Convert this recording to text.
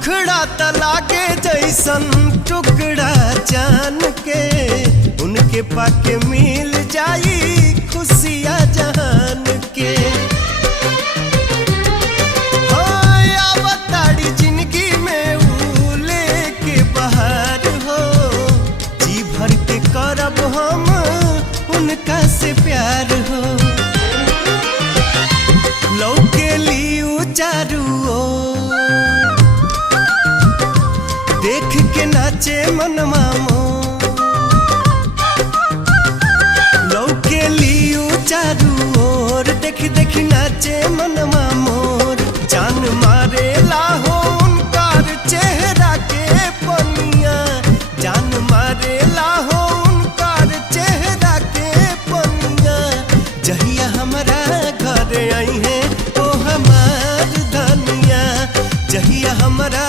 मुखड़ा तलाके जैसन टुकड़ा जान के, उनके पाके मिल जाई खुशियाँ जहान के। आवताड़ी जिंदगी में ऊ लेके बहार हो, जी भर के करब हम उनका से प्यार हो। लौके लियू चारू ओर, देख के नाचे मनवा मोर। लौके लियू चारू ओर, देख देख नाचे मनवा